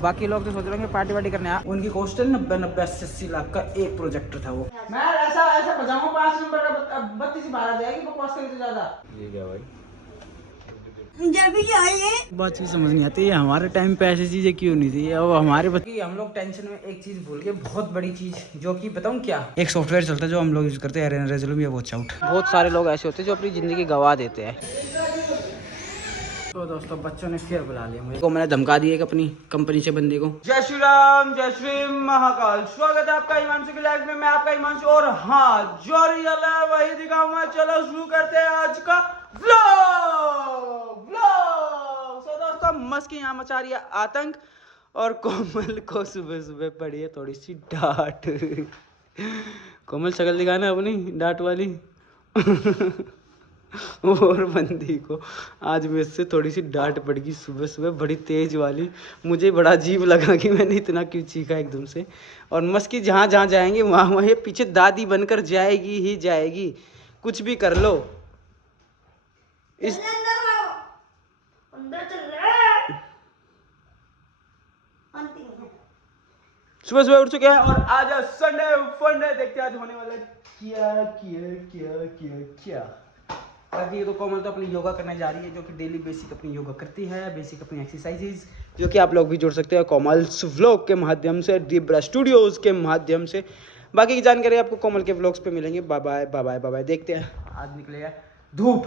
बाकी लोग तो सोच रहे हैं पार्टी वार्टी करने आया, उनकी कॉस्ट 90-80 लाख का एक प्रोजेक्टर था वो। मैं ऐसा बजाऊंगा 5 नंबर का 32 12 जाएगी बकवास करी तो ज्यादा। ये क्या भाई जब भी आए बात चीज समझ नहीं आती है, हमारे टाइम पे ऐसी चीजें क्यों नहीं थी। अब हमारे बच्चे हम लोग टेंशन में एक चीज भूल गए, बहुत बड़ी चीज, जो कि बताऊं क्या, एक सॉफ्टवेयर चलता है जो हम लोग यूज करते हैं, रेजोल्यूम या वॉच आउट। बहुत सारे लोग ऐसे होते हैं जो अपनी जिंदगी गवा देते हैं। तो दोस्तों बच्चों ने फिर बुला लिया मुझे, को मैंने धमका दिया एक अपनी कंपनी से बंदे को। जय श्री राम, जय श्री महाकाल, स्वागत है आपका हिमांशु की लाइफ में। मैं आपका हिमांशु, और हाँ जो रियल है वही दिखाऊंगा। चलो शुरू करते हैं आज का व्लॉग। तो दोस्तों मस्की यहाँ मचा रही है आतंक, और कोमल को सुबह सुबह पड़ी है थोड़ी सी डांट। कोमल शक्ल दिखाना अपनी डांट वाली। और बंदी को आज मेरे से थोड़ी सी डांट पड़ गई सुबह सुबह, बड़ी तेज वाली। मुझे बड़ा अजीब लगा कि मैंने इतना क्यों चीखा एकदम से। और मस्की जहाँ जहाँ जाएंगे वहाँ वहाँ ये पीछे दादी बनकर जाएगी ही जाएगी, कुछ भी कर लो। इस सुबह सुबह उठ चुके हैं और आज संडे फंडे देखते हैं आज होने वाला क्या क्या क्या क्या क्या। बाकी तो कोमल तो अपनी योगा करने जा रही है, जो कि डेली बेसिक अपनी योगा करती है, बेसिक अपनी एक्सरसाइजेज, जो कि आप लोग भी जुड़ सकते हैं कोमल्स व्लॉग के माध्यम से, डिब्रा स्टूडियोज के माध्यम से। बाकी की जानकारी आपको कोमल के व्लॉग्स पे मिलेंगे। Bye bye bye bye bye bye. देखते हैं आज निकलेगा धूप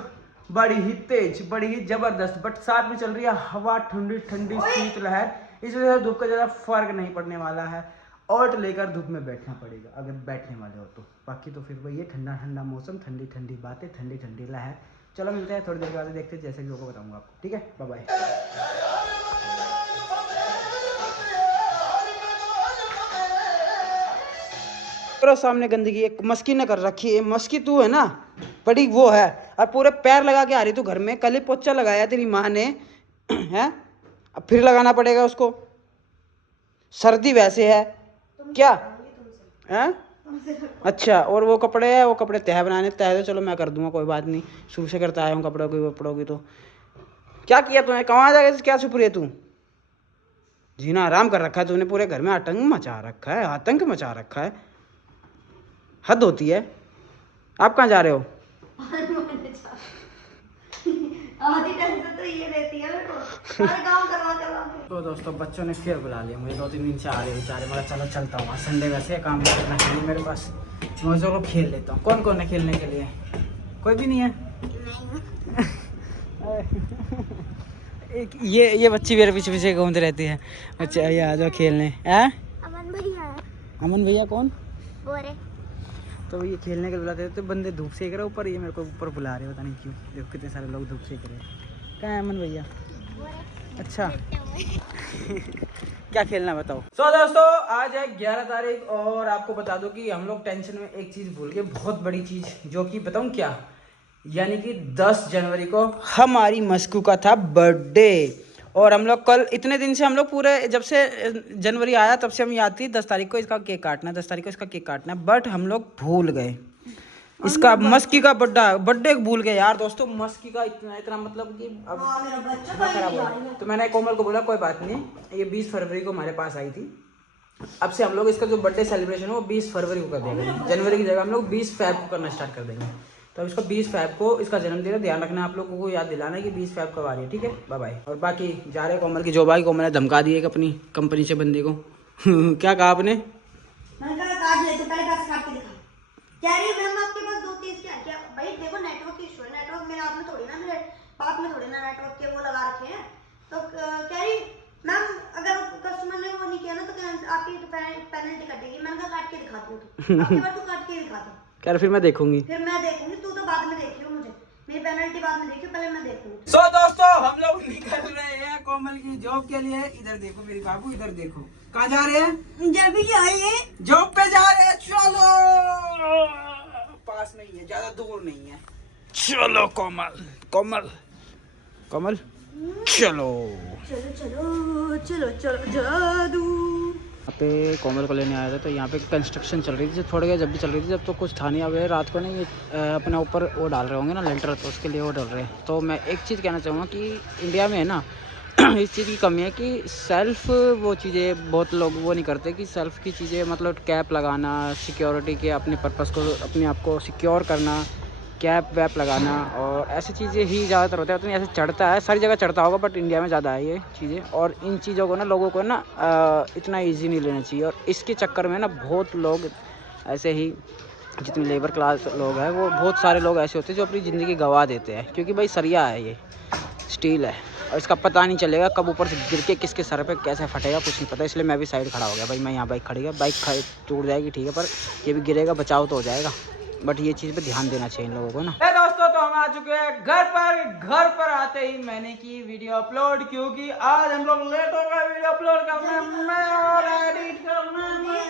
बड़ी ही तेज, बड़ी ही जबरदस्त, बट साथ में चल रही है हवा, ठंडी ठंडी शीतलहर। इस वजह से धूप का ज़्यादा फर्क नहीं पड़ने वाला है, और लेकर धूप में बैठना पड़ेगा अगर बैठने वाले हो तो। बाकी तो फिर वही है, ठंडा ठंडा मौसम, ठंडी ठंडी बातें, ठंडी ठंडी लहर। चलो मिलते हैं थोड़ी देर बाद, देखते हैं जैसे भी होगा बताऊंगा आपको। ठीक है, बाय बाय। सामने गंदगी एक मस्की ने कर रखी है। मस्की तू है ना बड़ी वो है, और पूरे पैर लगा के आ रही तू घर में। कल ही पोछा लगाया तेरी माँ ने है, अब फिर लगाना पड़ेगा उसको। सर्दी वैसे है क्या है? अच्छा, और वो कपड़े है, वो कपड़े तह बनाने, तह तो चलो मैं कर दूंगा, कोई बात नहीं। शुरू से करता आया हूँ कपड़ों की वपड़ों की। तो क्या किया तूने, कहाँ जाके क्या छुप रही है तू? जीना आराम कर रखा है तूने, पूरे घर में आतंक मचा रखा है, आतंक मचा रखा है। हद होती है। आप कहाँ जा रहे हो? आधी टेंशन तो ये रहती है मेरे को, सारे काम करवा के। तो दोस्तों बच्चों ने फिर बुला लिया मुझे, 2-3 दिन से आ रहे बेचारे। मैं चलो चलता हूँ, संडे वैसे काम करना चाहिए मेरे पास, मैं चलो खेल लेता हूँ। कौन कौन है खेलने के लिए? कोई भी नहीं है। एक ये बच्ची मेरे पीछे पीछे घूमती रहती है। अच्छा ये आ जाओ खेलने। अमन भैया है। अमन भैया कौन? बोरे। तो ये खेलने के लिए बुलाते थे, तो बंदे धूप सेक रहे ऊपर, ये मेरे को ऊपर बुला रहे, पता नहीं क्यों। देखो कितने सारे लोग धूप सेक रहे हैं। कहाँ है अमन भैया? अच्छा क्या खेलना बताओ। दोस्तों आज है 11 तारीख, और आपको बता दो कि हम लोग टेंशन में एक चीज़ भूल गए, बहुत बड़ी चीज़, जो कि बताऊँ क्या, यानी कि 10 जनवरी को हमारी मस्कू का था बर्थडे। और हम लोग कल, इतने दिन से हम लोग पूरे, जब से जनवरी आया तब से हम याद थी 10 तारीख को इसका केक काटना है, 10 तारीख को इसका केक काटना है, बट हम लोग भूल गए इसका मस्की का बर्थडे भूल गए यार। दोस्तों मस्की का इतना मतलब कि अब खराब हो। तो मैंने कोमल को बोला कोई बात नहीं, ये 20 फरवरी को हमारे पास आई थी, अब से हम लोग इसका जो बर्थडे सेलिब्रेशन है वो 20 फरवरी को कर देंगे। जनवरी की जगह हम लोग 20 फैब को करना स्टार्ट कर देंगे। तो इसको 20 फैब को इसका जन्मदिन है, ध्यान रखना आप लोगों को, याद दिलाना है कि 20 फैब कब आ रही है। ठीक है, बाय बाय। और बाकी जा रहे कोमल की जो भाई को मैंने धमका दिया अपनी कंपनी से बंदे को। क्या कहा आपने? कह रही मैम आपके पास 2-3 क्या भाई देखो, नेटवर्क की इशू है, नेटवर्क मेरे हाथ में थोड़ी ना, मेरे पास में थोड़ी ना नेटवर्क के वो लगा रखे हैं। तो कह रही मैम अगर कस्टमर ने वो नहीं किया ना तो आपकी पेनल्टी कटेगी। मैंने कहा काट के दिखाती हूँ, आपके बार तू काट के दिखा दे। कह फिर मैं देखूंगी, तू तो बाद में देखियो, मुझे मेरी पेनल्टी बाद में देखियो, पहले मैं देखूंगी। सो दोस्तों हम लोग निकल रहे हैं कोमल की जॉब के लिए। इधर देखो मेरी बाबू, इधर देखो, कहाँ जा रहे हैं? जब भी आइए जॉब पे जा रहे हैं। चलो पास में ही है, ज्यादा दूर नहीं है। चलो कोमल कोमल कोमल चलो चलो चलो चलो चलो जादू। यहाँ पे कोमल को लेने आया था, तो यहाँ पे कंस्ट्रक्शन चल रही थी, थोड़ी देर जब भी चल रही थी, जब तो कुछ था नहीं। अब रात को नहीं अपने ऊपर वो डाल रहे होंगे ना लेंटर, तो उसके लिए वो डाल रहे हैं। तो मैं एक चीज़ कहना चाहूँगा कि इंडिया में है ना इस चीज़ की कमी है कि सेल्फ वो चीज़ें बहुत लोग वो नहीं करते कि सेल्फ की चीज़ें मतलब कैप लगाना, सिक्योरिटी के अपने पर्पस को अपने आप को सिक्योर करना, कैप वैप लगाना और ऐसी चीज़ें ही ज़्यादातर होता है। तो ऐसे चढ़ता है, सारी जगह चढ़ता होगा बट इंडिया में ज़्यादा है ये चीज़ें। और इन चीज़ों को ना लोगों को ना इतना ईजी नहीं लेना चाहिए। और इसके चक्कर में ना बहुत लोग ऐसे ही, जितने लेबर क्लास लोग हैं वो बहुत सारे लोग ऐसे होते हैं जो अपनी ज़िंदगी गंवा देते हैं। क्योंकि भाई सरिया है, ये स्टील है और इसका पता नहीं चलेगा कब ऊपर से गिर के किसके सर पे कैसे फटेगा, कुछ नहीं पता। इसलिए मैं भी साइड खड़ा हो गया भाई। मैं यहाँ बाइक खड़ी है, बाइक टूट जाएगी ठीक है, पर ये भी गिरेगा, बचाव तो हो जाएगा। बट ये चीज़ पे ध्यान देना चाहिए इन लोगों को ना। दोस्तों तो हम आ चुके हैं घर पर आते ही मैंने की वीडियो अपलोड, क्योंकि आज हम लोग लेट हो गए वीडियो अपलोड करने में और एडिट करने में।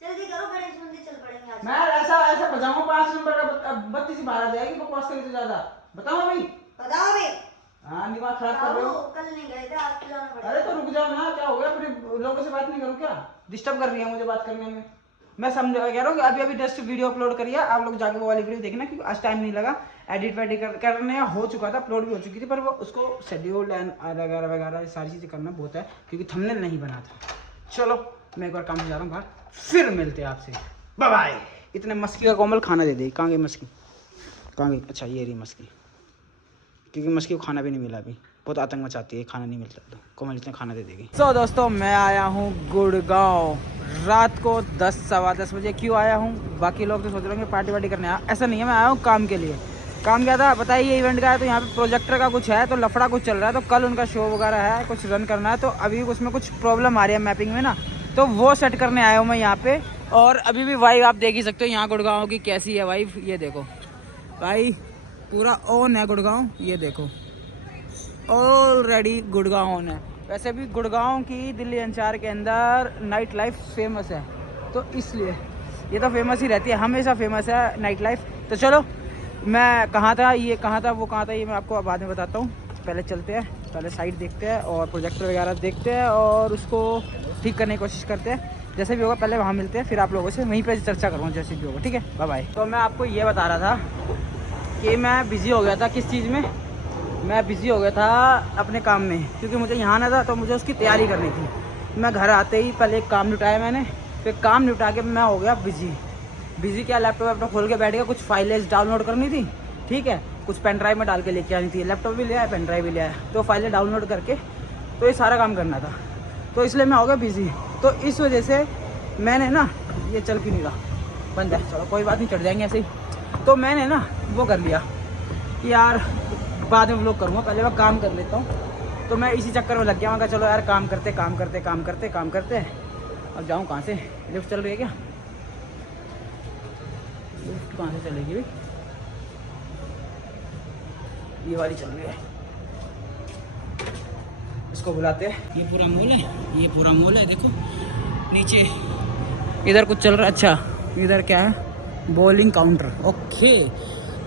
जल्दी करो, गणेश मंदिर चल पड़ेंगे आज। मैं ऐसा बजाऊंगा 5 नंबर का 32 ही बारह जाएगी, बकवास करी तो ज्यादा। बताओ भाई, बताओ भी। हाँ दिमाग खराब कर रहे हो। कल नहीं गए थे, आज तो जाना पड़ेगा। अरे तो रुक जाओ ना, क्या हो गया, फिर लोगों से बात नहीं करूँ क्या? डिस्टर्ब कर रही है मुझे बात करने में। मैं समझ कह रहा हूँ कि अभी जस्ट वीडियो अपलोड करिए, आप लोग जाके वो वाली वीडियो देखना, क्योंकि आज टाइम नहीं लगा। एडिट वेडिट करने हो चुका था, अपलोड भी हो चुकी थी, पर वो उसको शेड्यूल एंड वगैरह वगैरह सारी चीज़ें करना बहुत है, क्योंकि थंबनेल नहीं बना था। चलो मैं एक बार काम जा रहा हूँ बाहर, फिर मिलते हैं आपसे, बाय बाय। इतने मस्की का कोमल खाना दे दे। कहाँ गई मस्की, कहाँ गई? अच्छा ये रही मस्की, क्योंकि मस्की को खाना भी नहीं मिला अभी, बहुत आतंक मचाती है, खाना नहीं मिलता तो कोमल इतना खाना दे देगी। सो दोस्तों मैं आया हूँ गुड़गांव रात को 10 सवा 10 बजे। क्यों आया हूँ? बाकी लोग तो सोच रहे होंगे पार्टी वार्टी करने आया, ऐसा नहीं है। मैं आया हूँ काम के लिए। काम क्या था बताइए, ये इवेंट का है, तो यहाँ पे प्रोजेक्टर का कुछ है, तो लफड़ा कुछ चल रहा है, तो कल उनका शो वगैरह है, कुछ रन करना है, तो अभी उसमें कुछ प्रॉब्लम आ रही है मैपिंग में ना, तो वो सेट करने आया हूँ मैं यहाँ पे। और अभी भी वाइब आप देख ही सकते हो यहाँ गुड़गांव की कैसी है वाइब। ये देखो भाई, पूरा ऑन है गुड़गांव, ये देखो ऑलरेडी गुड़गांव ऑन है। वैसे भी गुड़गांव की दिल्ली एनसीआर के अंदर नाइट लाइफ फेमस है, तो इसलिए ये तो फेमस ही रहती है, हमेशा फेमस है नाइट लाइफ। तो चलो मैं कहाँ था, ये कहाँ था, वो कहाँ था, ये मैं आपको बाद में बताता हूँ। पहले चलते हैं, पहले साइट देखते हैं और प्रोजेक्टर वगैरह देखते हैं और उसको ठीक करने की कोशिश करते हैं। जैसे भी होगा पहले वहाँ मिलते हैं, फिर आप लोगों से वहीं पे चर्चा करूँगा जैसे भी होगा, ठीक है, बाय बाय। तो मैं आपको ये बता रहा था कि मैं बिज़ी हो गया था। किस चीज़ में? मैं बिज़ी हो गया था अपने काम में, क्योंकि मुझे यहाँ आना था, तो मुझे उसकी तैयारी करनी थी। मैं घर आते ही पहले एक काम निपटाया मैंने, फिर काम निपटा के मैं हो गया बिज़ी क्या, लैपटॉप खोल के बैठ गया, कुछ फाइलें डाउनलोड करनी थी, ठीक है, कुछ पेन ड्राइव में डाल के लेके आनी थी। लैपटॉप भी ले आया, पेन ड्राइव भी ले आया, तो फाइलें डाउनलोड करके तो ये सारा काम करना था, तो इसलिए मैं हो गया बिज़ी। तो इस वजह से मैंने ना, ये चल क्यों नहीं रहा, बंद है, चलो कोई बात नहीं, चढ़ जाएंगे ऐसे ही। तो मैंने ना वो कर लिया यार, बाद में व्लॉग करूँगा, पहले मैं काम कर लेता हूँ। तो मैं इसी चक्कर में लग गया, मैं कहा चलो यार काम करते। अब जाऊँ कहाँ से? लिफ्ट चल रही है क्या? लिफ्ट कहाँ से चलेगी भाई? ये वाली चल रही है, इसको बुलाते हैं। ये पूरा मॉल है, देखो नीचे इधर कुछ चल रहा है। अच्छा इधर क्या है? Bowling counter, okay.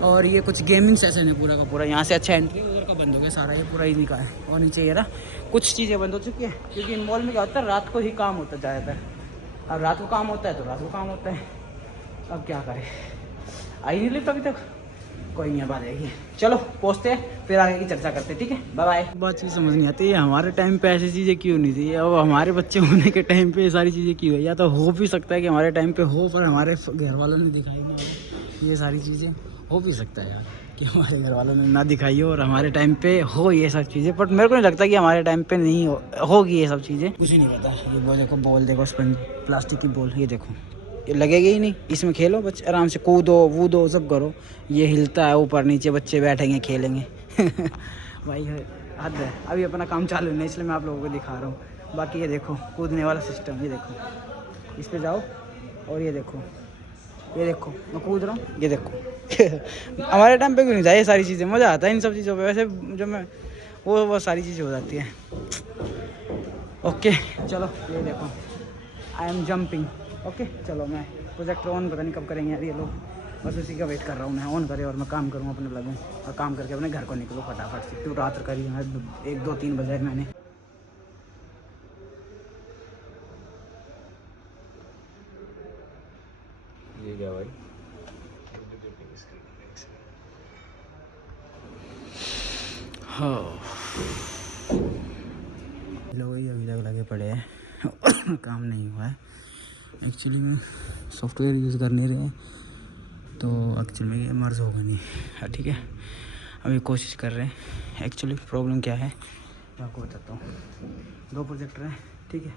और ये कुछ गेमिंग सेशन है पूरा का पूरा। यहाँ से अच्छा एंट्री, उधर का बंद हो गया सारा, ये पूरा इन्हीं का है। और नीचे ये रहा, कुछ चीज़ें बंद हो चुकी है, क्योंकि मॉल में क्या होता है, रात को ही काम होता है ज़्यादातर। अब रात को काम होता है तो रात को काम होता है, अब क्या करें। आई नहीं लिफ्ट अभी तक, कोई नहीं, अब आ जाएगी। चलो पहुँचते हैं, फिर आगे की चर्चा करते हैं, ठीक है, बाय बाय। बात चीज़ समझ नहीं आती है, हमारे टाइम पे ऐसी चीज़ें क्यों नहीं थी, अब हमारे बच्चे होने के टाइम पे ये सारी चीज़ें क्यों है? या तो हो भी सकता है कि हमारे टाइम पे हो, पर हमारे घर वालों ने दिखाई ना हो ये सारी चीज़ें। हो भी सकता है यार कि हमारे घर वालों ने ना दिखाई हो और हमारे टाइम पे हो ये सब चीज़ें, बट मेरे को नहीं लगता कि हमारे टाइम पे नहीं होगी ये सब चीज़ें। कुछ नहीं पता। ये वो देखो बॉल, देखो प्लास्टिक की बॉल, ये देखो, ये लगेगी ही नहीं, इसमें खेलो बच्चे आराम से, कूदो वूदो सब करो। ये हिलता है ऊपर नीचे, बच्चे बैठेंगे खेलेंगे भाई हद है। अभी अपना काम चालू नहीं, इसलिए मैं आप लोगों को दिखा रहा हूँ। बाकी ये देखो कूदने वाला सिस्टम, ये देखो, इस पे जाओ और ये देखो मैं कूद रहा हूँ, ये देखो हमारे टाइम पे क्यों नहीं था ये सारी चीज़ें? मज़ा आता है इन सब चीज़ों पे। वैसे जब मैं वो सारी चीज़ें हो जाती हैं। ओके चलो ये देखो, आई एम जंपिंग। ओके चलो, मैं प्रोजेक्टर ऑन पता नहीं कब करेंगे यार ये लोग, बस उसी का वेट कर रहा हूँ मैं, ऑन करे और मैं काम करूँ, अपने लगूँ और काम करके अपने घर को निकलूँ फटाफट से। क्यों रात करी है, 1 2 3 बजे मैंने। ये क्या भाई? हाँ हैं काम नहीं हुआ है एक्चुअली में, सॉफ्टवेयर यूज़ कर नहीं रहे हैं तो एक्चुअली में ये मर्ज होगा नहीं। ठीक है, अभी कोशिश कर रहे हैं। एक्चुअली प्रॉब्लम क्या है मैं आपको बताता हूँ। 2 प्रोजेक्टर हैं, ठीक है।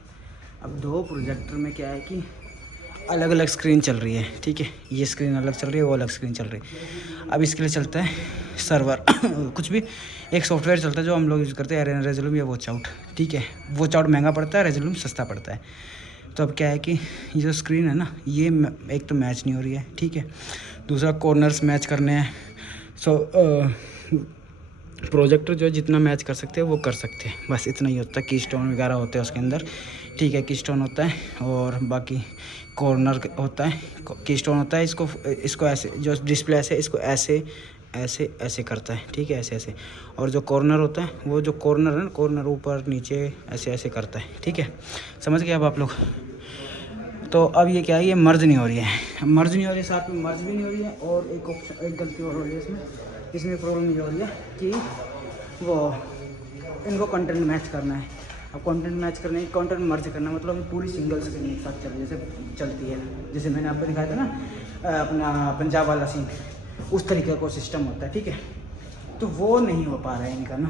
अब 2 प्रोजेक्टर में क्या है कि अलग अलग स्क्रीन चल रही है, ठीक है। ये स्क्रीन अलग चल रही है, वो अलग स्क्रीन चल रही है। अब इसके लिए चलता है सर्वर कुछ भी एक सॉफ्टवेयर चलता है जो हम लोग यूज़ करते हैं, रेजोलूम या वॉच आउट, ठीक है। वॉच आउट महंगा पड़ता है, रेजोलूम सस्ता पड़ता है। तो अब क्या है कि ये जो स्क्रीन है ना, ये एक तो मैच नहीं हो रही है, ठीक है। दूसरा कॉर्नर्स मैच करने हैं। सो प्रोजेक्टर जो जितना मैच कर सकते हैं वो कर सकते हैं, बस इतना ही होता है। की स्टोन वगैरह होते हैं उसके अंदर, ठीक है। की स्टोन होता है और बाकी कॉर्नर होता है, की स्टोन होता है। इसको ऐसे जो डिस्प्ले ऐसे, इसको ऐसे ऐसे ऐसे करता है, ठीक है, ऐसे ऐसे। और जो कॉर्नर होता है, वो जो कॉर्नर है ना, कॉर्नर ऊपर नीचे ऐसे ऐसे करता है, ठीक है। समझ गए अब आप लोग? तो अब ये क्या है, ये मर्ज नहीं हो रही है, मर्ज नहीं हो रही है, साथ में मर्ज भी नहीं हो रही है। और एक गलती और हो रही है इसमें प्रॉब्लम ये हो रही है कि वो इनको कंटेंट मैच करना है। अब कंटेंट मैच करने कंटेंट मर्ज करना मतलब पूरी सिंगल स्क्रीन एक साथ जैसे चलती है, जैसे मैंने आपको दिखाया था ना अपना पंजाब वाला सीन, उस तरीके का सिस्टम होता है, ठीक है। तो वो नहीं हो पा रहा है इनका ना।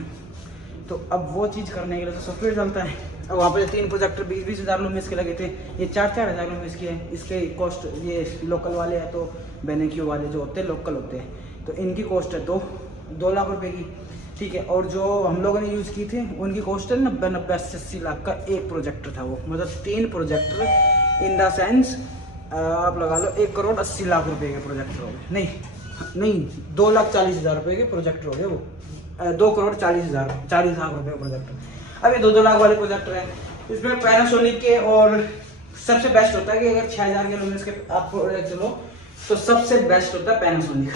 तो अब वो चीज़ करने के लिए तो सॉफ्टवेयर चलता है। अब वहाँ पर 3 प्रोजेक्टर 20-20 हज़ार लूमीस के लगे थे, ये 4-4 हज़ार लूमीस के है। इसके कॉस्ट ये लोकल वाले हैं, तो बेनेक्यू वाले जो होते हैं लोकल होते हैं, तो इनकी कॉस्ट है 2 लाख रुपए की, ठीक है। और जो हम लोगों ने यूज़ की थी उनकी कॉस्ट है 90-80 लाख का एक प्रोजेक्टर था वो, मतलब 3 प्रोजेक्टर इन द सेंस आप लगा लो 1,80,00,000 रुपये के प्रोजेक्टर हो गए। नहीं 2,40,000 रुपये के प्रोजेक्टर हो गए वो, 2,40,000 रुपये का प्रोजेक्टर। अब ये 2-2 लाख वाले प्रोजेक्टर हैं, इसमें पैनासोनिक के। और सबसे बेस्ट होता है कि अगर 6,000 के लूमिनस के आप प्रोजेक्टर लो तो सबसे बेस्ट होता है पैनासोनिक।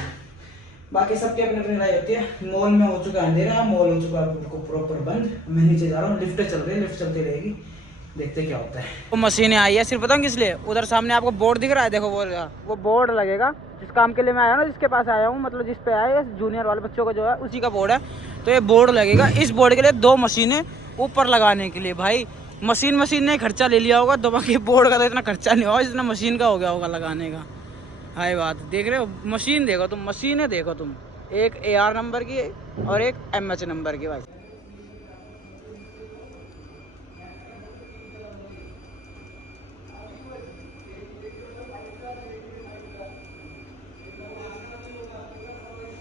बाकी सबकी अपनी अपनी राय होती है। मॉल में हो चुका है अंधेरा, मॉल हो चुका है प्रॉपर बंद। मैं नीचे जा रहा हूँ, लिफ्ट चल रही है, लिफ्ट चलती रहेगी, देखते क्या होता है। वो मशीनें आई है, सिर्फ बताऊँ किस लिए? उधर सामने आपको बोर्ड दिख रहा है, देखो वो बोर्ड लगेगा जिस काम के लिए मैं आया हूँ ना, जिसके पास आया हूँ, मतलब जिस पे आया है जूनियर वाले बच्चों का जो है उसी का बोर्ड है। तो ये बोर्ड लगेगा, इस बोर्ड के लिए 2 मशीनें ऊपर लगाने के लिए। भाई मशीन ने खर्चा ले लिया होगा, तो बाकी बोर्ड का तो इतना खर्चा नहीं होगा जितना मशीन का हो गया होगा लगाने का। हाय बात देख रहे हो, मशीन देखो तुम, मशीनें देखो तुम, एक AR नंबर की और एक MH नंबर की। भाई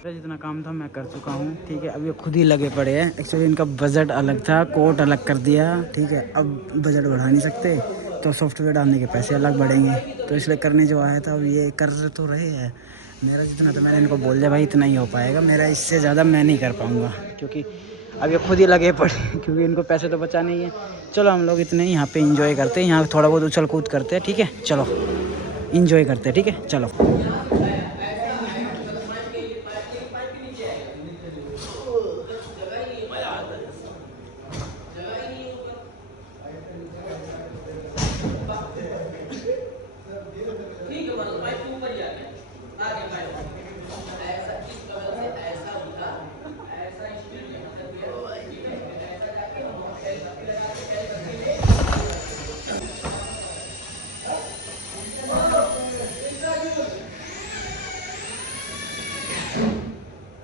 जितना काम था मैं कर चुका हूँ, ठीक है। अब ये खुद ही लगे पड़े हैं। एक्चुअली इनका बजट अलग था, कोट अलग कर दिया, ठीक है। अब बजट बढ़ा नहीं सकते तो सॉफ्टवेयर डालने के पैसे अलग बढ़ेंगे, तो इसलिए करने जो आया था अब ये कर तो रहे हैं। मेरा जितना, तो मैंने इनको बोल दिया भाई इतना ही हो पाएगा, मेरा इससे ज़्यादा मैं नहीं कर पाऊँगा, क्योंकि अब ये खुद ही लगे पड़े क्योंकि इनको पैसे तो बचा नहीं है। चलो हम लोग इतने यहाँ पे इंजॉय करते हैं, यहाँ थोड़ा बहुत उछल कूद करते हैं, ठीक है। चलो इंजॉय करते हैं, ठीक है, चलो।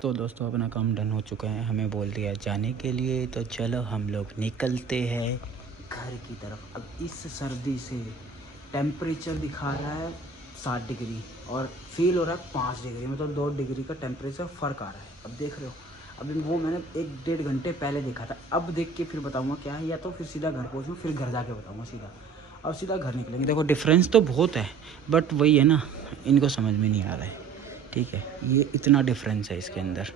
तो दोस्तों अपना काम डन हो चुका है, हमें बोल दिया जाने के लिए, तो चलो हम लोग निकलते हैं घर की तरफ। अब इस सर्दी से टेम्परेचर दिखा रहा है 7 डिग्री और फील हो रहा है 5 डिग्री, मतलब 2 डिग्री का टेम्परेचर फ़र्क आ रहा है। अब देख रहे हो, अभी वो मैंने 1-1.5 घंटे पहले देखा था, अब देख के फिर बताऊँगा क्या है, या तो फिर सीधा घर पहुँचूँ, फिर घर जाके बताऊँगा सीधा। अब सीधा घर निकलेंगे। देखो डिफरेंस तो बहुत है, बट वही है ना, इनको समझ में नहीं आ रहा है, ठीक है। ये इतना डिफरेंस है इसके अंदर,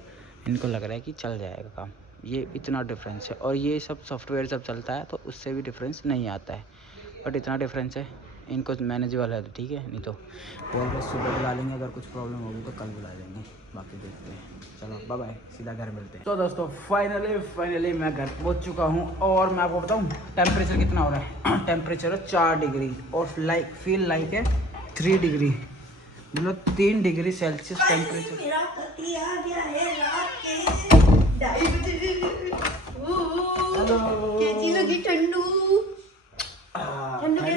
इनको लग रहा है कि चल जाएगा काम, ये इतना डिफरेंस है। और ये सब सॉफ्टवेयर सब चलता है तो उससे भी डिफरेंस नहीं आता है, बट इतना डिफरेंस है। इनको मैनेज वाला है तो ठीक है, नहीं तो बोल बस सुबह बुला लेंगे, अगर कुछ प्रॉब्लम होगी तो कल बुला लेंगे, बाकी देखते हैं। चलो बाय बाय, सीधा घर मिलते हैं। तो दोस्तों फाइनली मैं घर पहुंच चुका हूं और मैं आपको बताऊं टेम्परेचर कितना हो रहा है। टेम्परेचर है 4 डिग्री और फील लाइक है 3 डिग्री, मतलब 3 डिग्री सेल्सियस टेम्परेचर।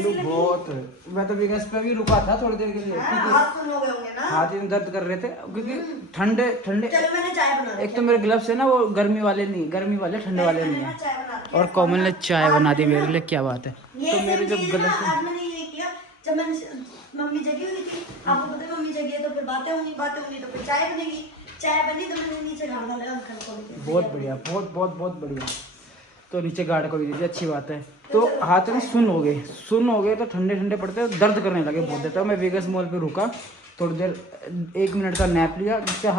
ठंडू बहुत। मैं तो वीगन्स पे भी रुका था थोड़ी देर के लिए क्योंकि हाथ सुन हो गए होंगे ना। हाथ ही दर्द कर रहे थे क्योंकि ठंडे ठंडे। चलो मैंने चाय बना एक तो मेरे ग्लव्स है ना वो गर्मी वाले नहीं, गर्मी वाले ठंडे वाले नहीं है। चाय बना के और कोमल ने चाय बना दी मेरे लिए, क्या बात है। ये तो मेरे जो ग्लव्स आज मैंने ये किया, जब मैंने मम्मी जगी हुई थी, आपको पता है मम्मी जगी है तो फिर बातें होंगी तो फिर चाय बनेगी, चाय बनी तो मैंने नीचे गाड़ डाला अंकल को। बहुत बढ़िया, बहुत बहुत बहुत बढ़िया। तो नीचे गार्ड को भी दीजिए, अच्छी बात है। तो हाथ में सुन हो गए तो ठंडे ठंडे पड़ते हैं, दर्द करने लगे बहुत देर। तो मैं वेगस मॉल पे रुका थोड़ी देर, 1 मिनट का नैप लिया, जिससे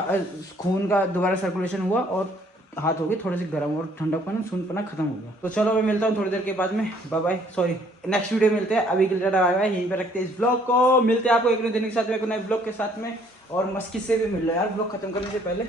खून का दोबारा सर्कुलेशन हुआ और हाथ हो गई थोड़ी सी गर्म और ठंडकपन सुनपना खत्म हो गया। तो चलो मैं मिलता हूँ थोड़ी देर के बाद में, bye bye, sorry next video मिलते हैं। अभी के लिए बाय बाय, यहीं पे रखते हैं इस ब्लॉग को। मिलते हैं आपको एक नए दिन के साथ में, एक नए ब्लॉग के साथ में। और मस्की से भी मिल रहा है यार ब्लॉग खत्म करने से पहले।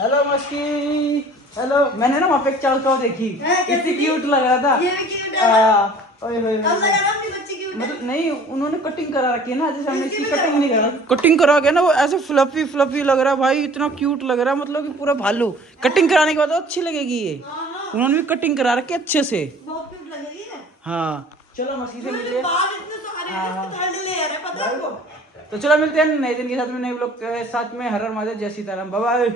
हेलो मस्की, हेलो। मैंने ना वहाँ पे एक चाल चाव देखी, इतनी क्यूट लग रहा था। ये भी क्यूट है। ओए होए अब लगा ना अपनी बच्ची क्यूट है। मतलब नहीं, उन्होंने कटिंग करा रखी है ना, जैसे हमने इसकी कटिंग नहीं करा, कटिंग करा के ना वो ऐसे फ्लफी फ्लफी लग रहा है भाई, इतना क्यूट लग रहा है, मतलब कि पूरा भालू। कटिंग कराने के बाद तो अच्छी लगेगी ये। उन्होंने भी कटिंग करा रखी है अच्छे से। बहुत क्यूट लगेगी है। हाँ चलो मस्की से मिलते हैं। बाल इतने सारे हैं, इसके थर्ड लेयर है, पता है आपको। तो चलो मिलते हैं नए दिन के साथ में, नए ब्लॉग के साथ में। हर हर महादेव, जय सीताराम, बाय बाय।